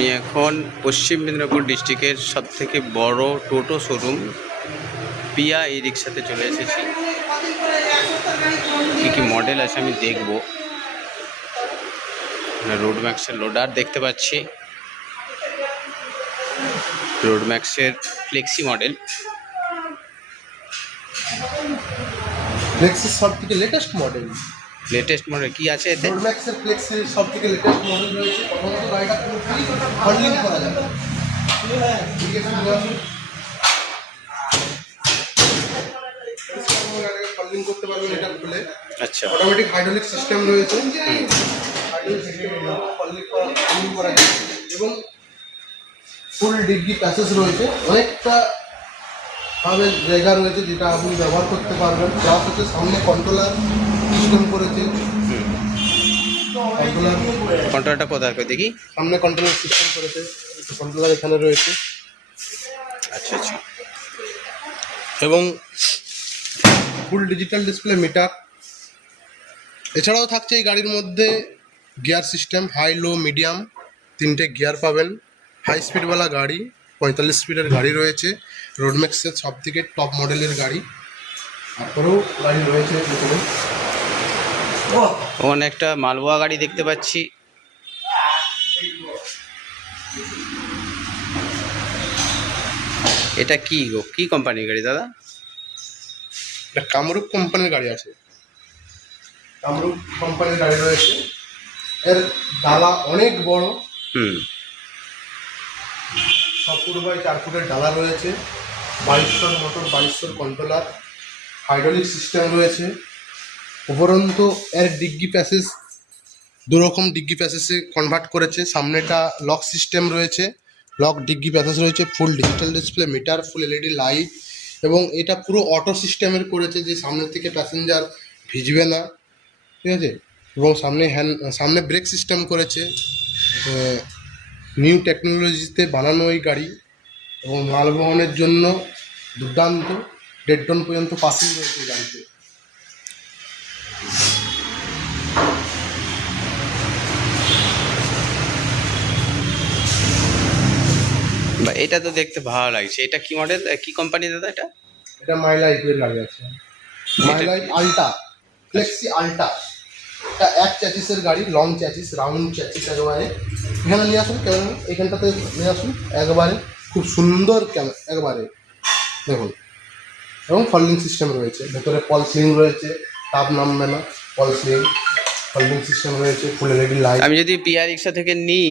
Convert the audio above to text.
আমি এখন পশ্চিম মেদিনীপুর ডিস্ট্রিক্টের সবথেকে বড় টোটো শোরুম পিয়া ই রিক্সাতে চলে এসেছি। কী কী মডেল আছে আমি দেখব। রোড ম্যাক্সের লোডার দেখতে পাচ্ছি, রোড ম্যাক্সের ফ্লেক্সি মডেল, ফ্লেক্সির সবথেকে লেটেস্ট মডেল। লেটেস্ট মডেল কি আছে এতে? রোড ম্যাক্সের ফ্লেক্সির সবথেকে লেটেস্ট মডেল রয়েছে। প্রথমত গাড়িটা পুরোপুরি হল্ডিং করা যাবে, ঠিক আছে? হল্ডিং করতে পারবেন এটা খুলে। আচ্ছা, অটোমেটিক হাইড্রোলিক সিস্টেম রয়েছে, হাইড্রোলিক সিস্টেম হল্ডিং করা যায় এবং ফুল ডিগ্রি প্যাসেজ রয়েছে। অনেকটা ভাবে জায়গা রয়েছে যেটা আপনি ব্যবহার করতে পারবেন। প্লাস হচ্ছে সামনে কন্ট্রোলার সিস্টেম করেছে। কন্ট্রোলটা কোথায় দেখি? সামনে কন্ট্রোলার সিস্টেম করেছে, কন্ট্রোলার এখানে রয়েছে। আচ্ছা আচ্ছা। এবং ফুল ডিজিটাল ডিসপ্লে মিটার। এছাড়াও থাকছে এই গাড়ির মধ্যে gear system, high low medium তিনটে গিয়ার পাবেন। হাই স্পিডওয়ালা গাড়ি, 45 স্পিডের গাড়ি রয়েছে। রোড ম্যাক্সের সব থেকে টপ মডেলের গাড়ি। তারপরেও গাড়ি রয়েছে ভিতরে। ওখানে একটা মালবোয়া গাড়ি দেখতে পাচ্ছি। এটা কি গো, কি কোম্পানির গাড়ি দাদা? এটা কামরূপ কোম্পানির গাড়ি আছে, কামরূপ কোম্পানির গাড়ি রয়েছে। এর ডালা অনেক বড়, 6 ফুট বাই 4 ফুটের ডালা রয়েছে। 2200 মোটর, 2200 কন্ট্রোলার, হাইড্রোলিক সিস্টেম রয়েছে। উপরন্তু এর ডিগ্গি প্যাসেজ দুরকম ডিগ্গি প্যাসেজে কনভার্ট করেছে। সামনেটা লক সিস্টেম রয়েছে, লক ডিগ্গি প্যাসেজ রয়েছে। ফুল ডিজিটাল ডিসপ্লে মিটার, ফুল এলইডি লাইট এবং এটা পুরো অটো সিস্টেমের করেছে যে সামনের থেকে প্যাসেঞ্জার ভিজবে না, ঠিক আছে? এবং সামনে ব্রেক সিস্টেম করেছে। নিউ টেকনোলজিতে বানানো এই গাড়ি এবং মাল বহনের জন্য দুর্দান্ত। 1.5 টন পর্যন্ত পাসিং রয়েছে গাড়িতে। বা এটা তো দেখতে ভালো লাগছে। এটা কি মডেল, কি কোম্পানি দাদা এটা? এটা মাই লাইফের গাড়ি আছে, my life ultra, flexi ultra. এটা এক চ্যাসিসের গাড়ি, লং চ্যাসিস, রাউন্ড চ্যাসিস। একেবারে এখানে নিয়ে আসুন, কেমন এখানটাতে নিয়ে আসুন। একবারে খুব সুন্দর, কেমন একবারে দেখুন। এবং ফল্ডিং সিস্টেম রয়েছে, ভেতরে পল সিলিং রয়েছে, তাপ নামবে না। পল সিলিং, ফল্ডিং সিস্টেম রয়েছে, ফুল এলইডি লাইট। আমি যদি পিয়া রিক্সা থেকে নিই